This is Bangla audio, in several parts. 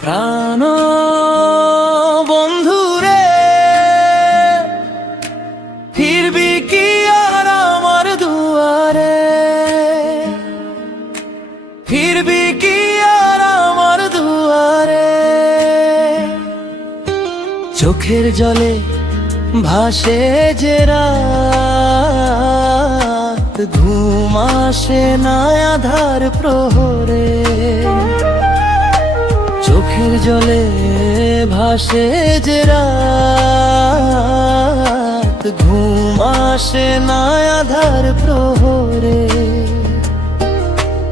প্রাণ বন্ধুরে ফিরবি কি আর আমার দুয়ারে, ফিরবি কি আর আমার দুয়ারে। চোখের জলে ভাসে যে রাত, ঘুম আসে না আঁধার প্রহরে। চোখের জলে ভাসে যে রাত, ঘুম আসে না আঁধার প্রহরে।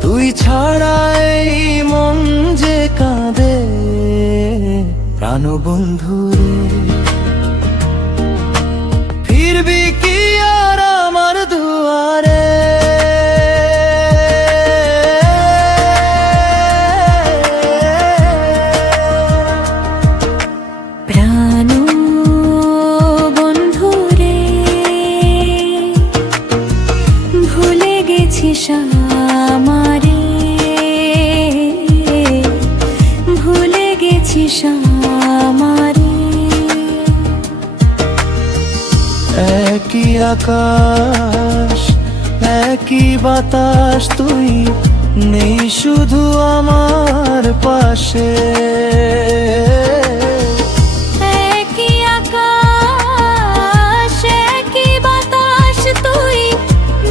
তুই ছাড়া এই মন যে কাঁদে প্রাণ বন্ধুরে, ফিরবি কি আর আমার দুয়ারে। প্রাণ বন্ধুরে ভুলে গেছিস আমারে, ভুলে গেছিস আমারে। একই আকাশ একই বাতাস, তুই নেই শুধু আমার পাশে। একই আকাশ একই বাতাস, তুই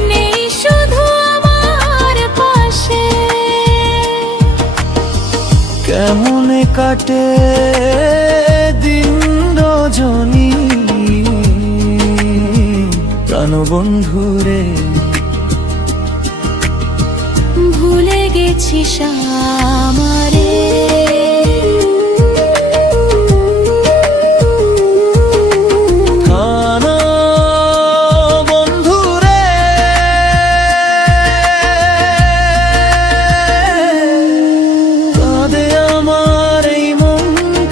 নেই শুধু আমার পাশে। কেমনে কাটে দিন রজনী প্রাণ বন্ধুরে, ভুলে গেছিস আমারে। প্রাণ বন্ধুরে কাঁদে আমার এই মন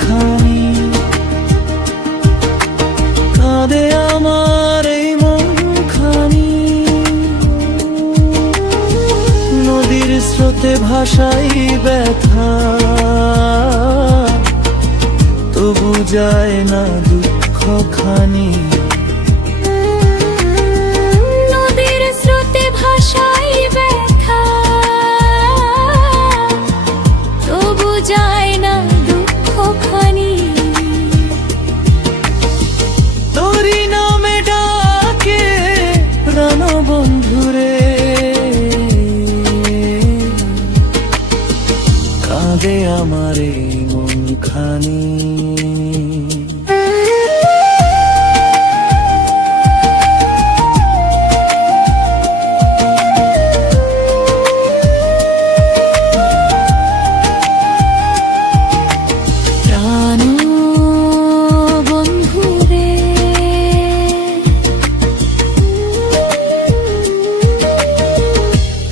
খানি, কাঁদে আমার এই মন খানি। নদীর স্রোতে ভাসাই ব্যথা, তবু যায় না দুঃখ খানি। নদীর স্রোতে ভাসাই ব্যথা, তবু যায় না দুঃখ খানি। তোরি নামে ডাকে প্রাণ বন্ধুরে, কাঁদে আমার এই মন খানি। প্রাণ বন্ধুরে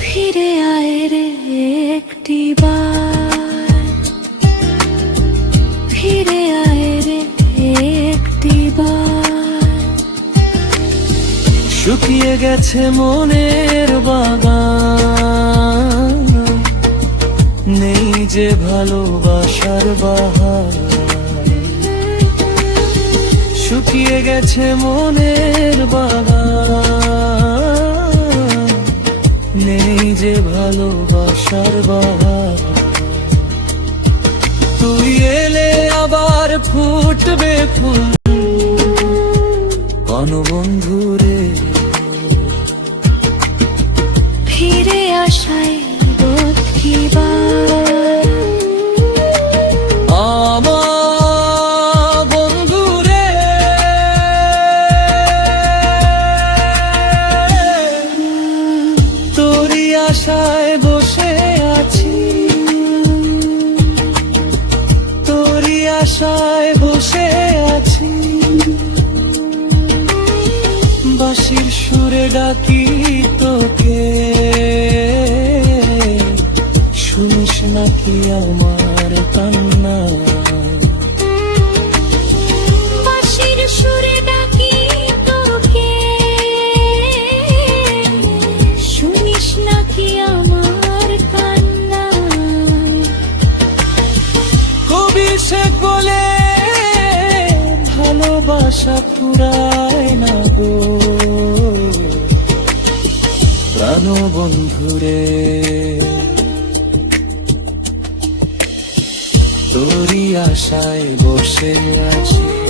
ফিরে আয় রে একটিবার, ফিরে আয় রে একটিবার। শুকিয়ে গেছে মনের বাগান, নেই যে ভালোবাসার বাহার। শুকিয়ে গেছে মনের বাগান, নেই যে ভালোবাসার বাহার। তুই এলে আবার ফুটবে ফুল কোন বন্ধুরে, ফিরে আসায় বোধ কিবার। আমার বন্ধুরে তোরি আশায় বসে আছি, তোরি আশায় বসে আছি। বাঁশির সুরে ডাকি তোকে, শুনিস নাকি আমার কান্না। বাঁশির সুরে ডাকি তোকে, শুনিস নাকি আমার কান্না। খুব আশেক বলে ভালোবাসা ফুরায় না গো প্রাণ বন্ধুরে তোরই আশায় বসে আছি